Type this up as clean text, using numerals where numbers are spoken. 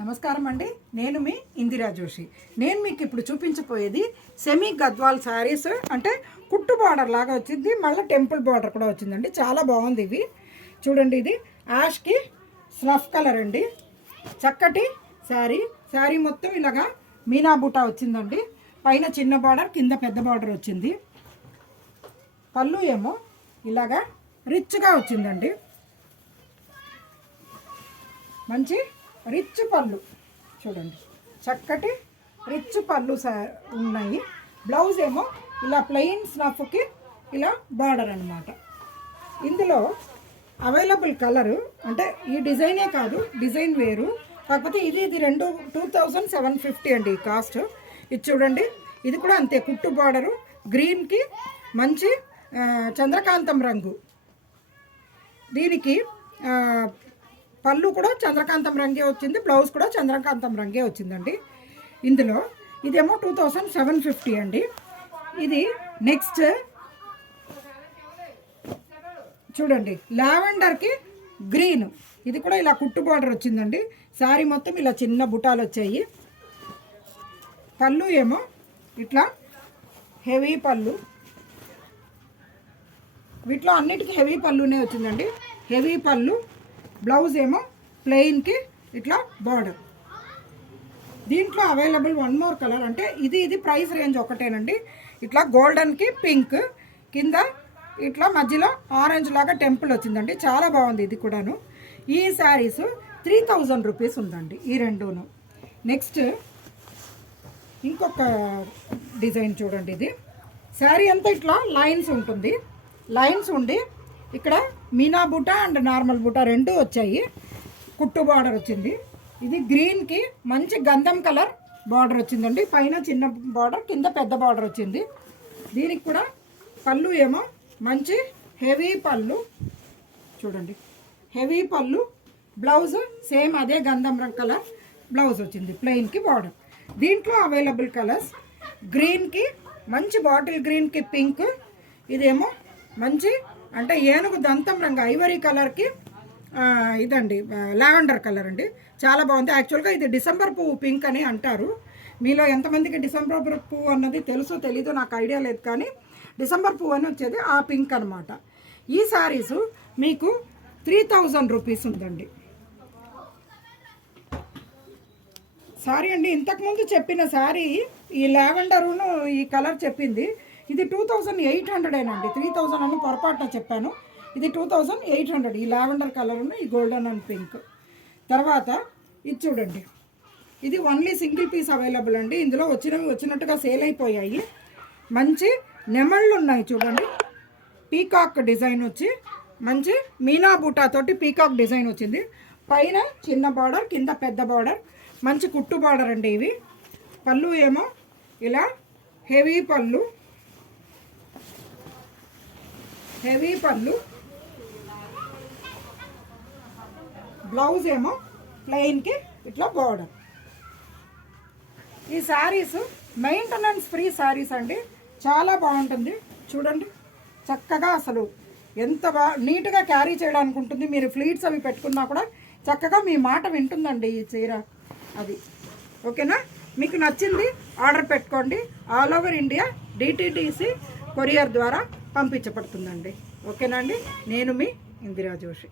నమస్కారం అండి. నేను మీ ఇందిరా జోషి. నేను మీకు ఇప్పుడు చూపించబోయేది సెమీ గద్వాల్ శారీస్. అంటే కుట్టు బార్డర్ లాగా వచ్చింది, మళ్ళీ టెంపుల్ బార్డర్ కూడా వచ్చిందండి. చాలా బాగుంది. ఇవి చూడండి, ఇది యాష్కి స్నఫ్ కలర్ అండి. చక్కటి శారీ మొత్తం ఇలాగా మీనా బూటా వచ్చిందండి. పైన చిన్న బార్డర్, కింద పెద్ద బార్డర్ వచ్చింది. పళ్ళు ఏమో ఇలాగా రిచ్గా వచ్చిందండి. మంచి రిచ్ పళ్ళు చూడండి, చక్కటి రిచ్ పళ్ళు ఉన్నాయి. బ్లౌజ్ ఏమో ఇలా ప్లెయిన్ స్నఫ్కి ఇలా బార్డర్ అనమాట. ఇందులో అవైలబుల్ కలరు అంటే ఈ డిజైనే కాదు, డిజైన్ వేరు, కాకపోతే ఇది రెండు 2750 అండి ఈ కాస్ట్. ఇది చూడండి, ఇది కూడా అంతే, కుట్టు బార్డరు, గ్రీన్కి మంచి చంద్రకాంతం రంగు. దీనికి పళ్ళు కూడా చంద్రకాంతం రంగే వచ్చింది, బ్లౌజ్ కూడా చంద్రకాంతం రంగే వచ్చిందండి. ఇందులో ఇదేమో 2750 అండి. ఇది నెక్స్ట్ చూడండి, లావెండర్కి గ్రీన్, ఇది కూడా ఇలా కుట్టు బార్డర్ వచ్చిందండి. శారీ మొత్తం ఇలా చిన్న బుటాలు వచ్చాయి. పళ్ళు ఏమో ఇట్లా హెవీ పళ్ళు, వీటిలో అన్నిటికీ హెవీ పళ్ళునే వచ్చిందండి. హెవీ పళ్ళు, బ్లౌజ్ ఏమో ప్లెయిన్కి ఇట్లా బార్డర్. దీంట్లో అవైలబుల్ వన్ మోర్ కలర్, అంటే ఇది ప్రైస్ రేంజ్ ఒకటేనండి. ఇట్లా గోల్డెన్కి పింక్, కింద ఇట్లా మధ్యలో ఆరెంజ్ లాగా టెంపుల్ వచ్చిందండి. చాలా బాగుంది ఇది కూడాను. ఈ శారీస్ 3000 రూపీస్ ఉందండి ఈ రెండును. నెక్స్ట్ ఇంకొక డిజైన్ చూడండి. ఇది శారీ అంతా ఇట్లా లైన్స్ ఉంటుంది, లైన్స్ ఉండి ఇక్కడ మీనా బూటా అండ్ నార్మల్ బూటా రెండు వచ్చాయి. కుట్టు బార్డర్ వచ్చింది. ఇది గ్రీన్కి మంచి గంధం కలర్ బార్డర్ వచ్చిందండి. పైన చిన్న బార్డర్, కింద పెద్ద బార్డర్ వచ్చింది. దీనికి కూడా పళ్ళు ఏమో మంచి హెవీ పళ్ళు చూడండి, హెవీ పళ్ళు. బ్లౌజ్ సేమ్ అదే గంధం రంగు కలర్ బ్లౌజ్ వచ్చింది, ప్లెయిన్కి బార్డర్. దీంట్లో అవైలబుల్ కలర్స్ గ్రీన్కి మంచి బాటిల్ గ్రీన్కి పింక్, ఇదేమో మంచి అంటే ఏనుగు దంతం రంగు ఐవరీ కలర్కి ఇదండి లావెండర్ కలర్ అండి. చాలా బాగుంది. యాక్చువల్గా ఇది డిసెంబర్ పువ్వు పింక్ అని అంటారు. మీలో ఎంతమందికి డిసెంబర్ పువ్వు అన్నది తెలుసో తెలీదో నాకు ఐడియా లేదు, కానీ డిసెంబర్ పువ్వు అని వచ్చేది ఆ పింక్ అనమాట. ఈ శారీసు మీకు 3000 రూపీస్ ఉందండి. సారీ అండి, ఇంతకుముందు చెప్పిన శారీ ఈ లావెండరును ఈ కలర్ చెప్పింది, ఇది 2800 అండి. 3000 అని పొరపాటున చెప్పాను. ఇది 2800, ఈ లావెండర్ కలర్ను, ఈ గోల్డెన్ అండ్ పింక్. తర్వాత ఇది చూడండి, ఇది ఓన్లీ సింగిల్ పీస్ అవైలబుల్ అండి. ఇందులో వచ్చినట్టుగా సేల్ అయిపోయాయి. మంచి నెమళ్ళు ఉన్నాయి చూడండి. పీకాక్ డిజైన్ వచ్చి మంచి మీనా బూటాతోటి పీకాక్ డిజైన్ వచ్చింది. పైన చిన్న బార్డర్, కింద పెద్ద బార్డర్, మంచి కుట్టు బార్డర్ అండి ఇవి. పళ్ళు ఏమో ఇలా హెవీ పళ్ళు, హెవీ పళ్ళు. బ్లౌజ్ ఏమో ప్లెయిన్కి ఇట్లా బార్డర్. ఈ శారీస్ మెయింటెనెన్స్ ఫ్రీ శారీస్ అండి. చాలా బాగుంటుంది చూడండి, చక్కగా అసలు ఎంత నీట్గా క్యారీ చేయడానికి ఉంటుంది. మీరు ఫ్లీట్స్ అవి పెట్టుకున్నా కూడా చక్కగా మీ మాట వింటుందండి ఈ చీర. అది ఓకేనా? మీకు నచ్చింది ఆర్డర్ పెట్టుకోండి. All over India DTDC courier ద్వారా పంపించబడుతుందండి. ఓకేనా అండి? నేను మీ ఇందిరా జోషి.